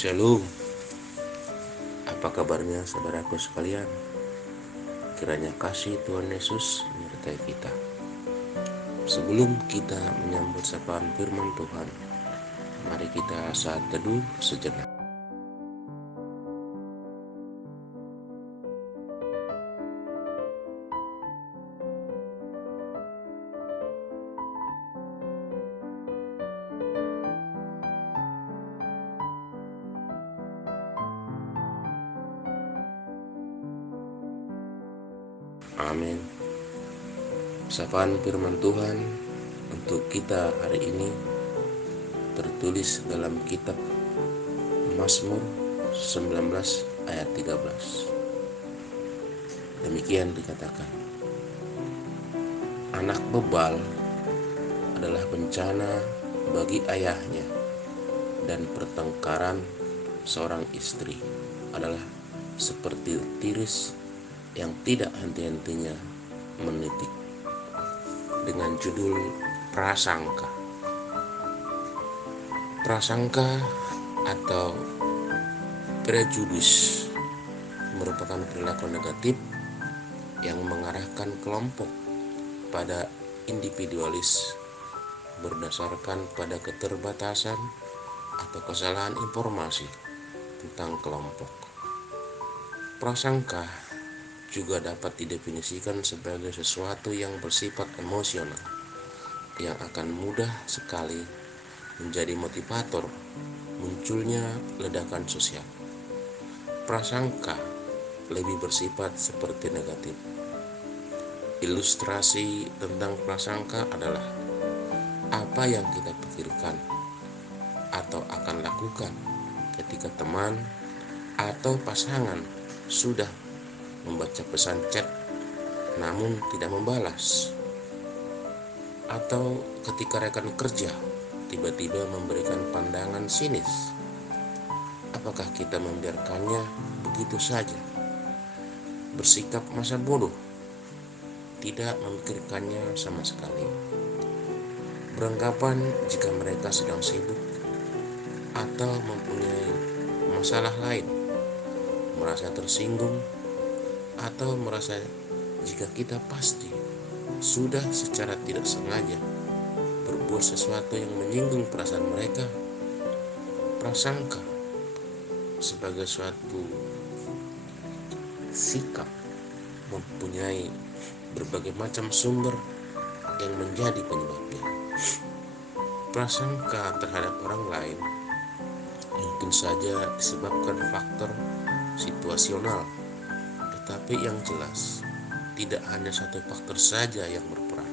Shalom, apa kabarnya saudaraku sekalian? Kiranya kasih Tuhan Yesus menyertai kita. Sebelum kita menyambut sapaan firman Tuhan, mari kita saat teduh sejenak. Amin. Sapaan firman Tuhan untuk kita hari ini tertulis dalam kitab Mazmur 19 ayat 13. Demikian dikatakan, anak bebal adalah bencana bagi ayahnya, dan pertengkaran seorang istri adalah seperti tiris yang tidak henti-hentinya menitik. Dengan judul prasangka. Prasangka atau prejudis merupakan perilaku negatif yang mengarahkan kelompok pada individualis berdasarkan pada keterbatasan atau kesalahan informasi tentang kelompok. Prasangka juga dapat didefinisikan sebagai sesuatu yang bersifat emosional yang akan mudah sekali menjadi motivator munculnya ledakan sosial. Prasangka lebih bersifat seperti negatif. Ilustrasi tentang prasangka adalah apa yang kita pikirkan atau akan lakukan ketika teman atau pasangan sudah membaca pesan chat namun tidak membalas, atau ketika rekan kerja tiba-tiba memberikan pandangan sinis. Apakah kita membiarkannya begitu saja? Bersikap masa bodoh, tidak memikirkannya sama sekali. Beranggapan jika mereka sedang sibuk atau mempunyai masalah lain, merasa tersinggung, atau merasa jika kita pasti sudah secara tidak sengaja berbuat sesuatu yang menyinggung perasaan mereka. Prasangka sebagai suatu sikap mempunyai berbagai macam sumber yang menjadi penyebabnya. Prasangka terhadap orang lain mungkin saja disebabkan faktor situasional, tetapi yang jelas tidak hanya satu faktor saja yang berperan.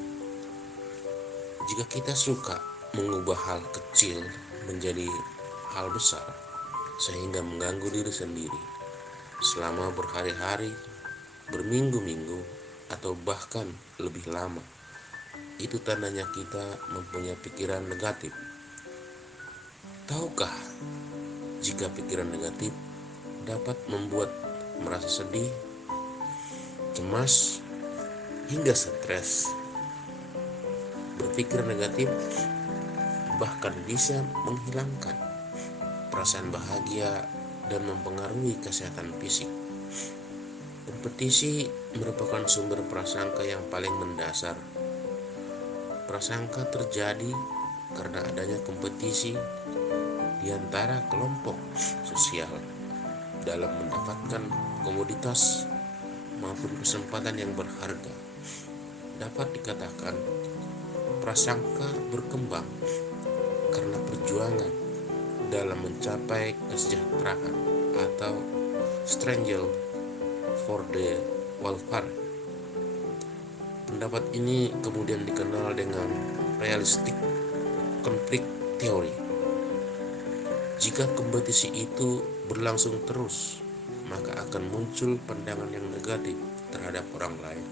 Jika kita suka mengubah hal kecil menjadi hal besar sehingga mengganggu diri sendiri selama berhari-hari, berminggu-minggu, atau bahkan lebih lama, itu tandanya kita mempunyai pikiran negatif. Tahukah jika pikiran negatif dapat membuat merasa sedih, cemas, hingga stres? Berpikir negatif bahkan bisa menghilangkan perasaan bahagia dan mempengaruhi kesehatan fisik. Kompetisi merupakan sumber prasangka yang paling mendasar. Prasangka terjadi karena adanya kompetisi di antara kelompok sosial dalam mendapatkan komoditas maupun kesempatan yang berharga. Dapat dikatakan prasangka berkembang karena perjuangan dalam mencapai kesejahteraan atau struggle for the welfare. Pendapat ini kemudian dikenal dengan realistic conflict theory. Jika kompetisi itu berlangsung terus, maka akan muncul pandangan yang negatif terhadap orang lain.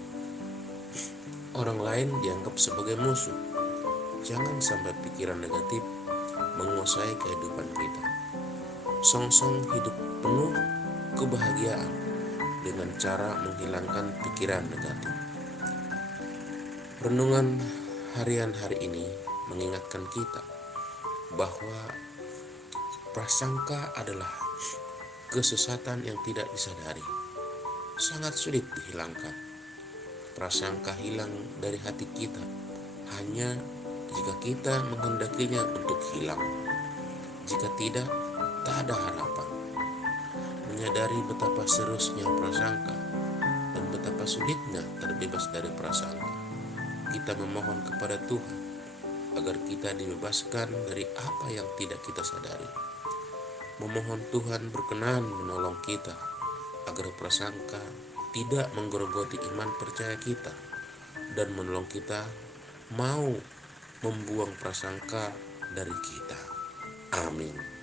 Orang lain dianggap sebagai musuh. Jangan sampai pikiran negatif menguasai kehidupan kita. Song-song hidup penuh kebahagiaan dengan cara menghilangkan pikiran negatif. Renungan harian hari ini mengingatkan kita bahwa Prasangka adalah kesesatan yang tidak disadari, sangat sulit dihilangkan. Prasangka hilang dari hati kita hanya jika kita menghendakinya untuk hilang. Jika tidak, tak ada harapan. Menyadari betapa seriusnya prasangka dan betapa sulitnya terbebas dari prasangka, kita memohon kepada Tuhan agar kita dibebaskan dari apa yang tidak kita sadari. Memohon Tuhan berkenan menolong kita agar prasangka tidak menggerogoti iman percaya kita dan menolong kita mau membuang prasangka dari kita. Amin.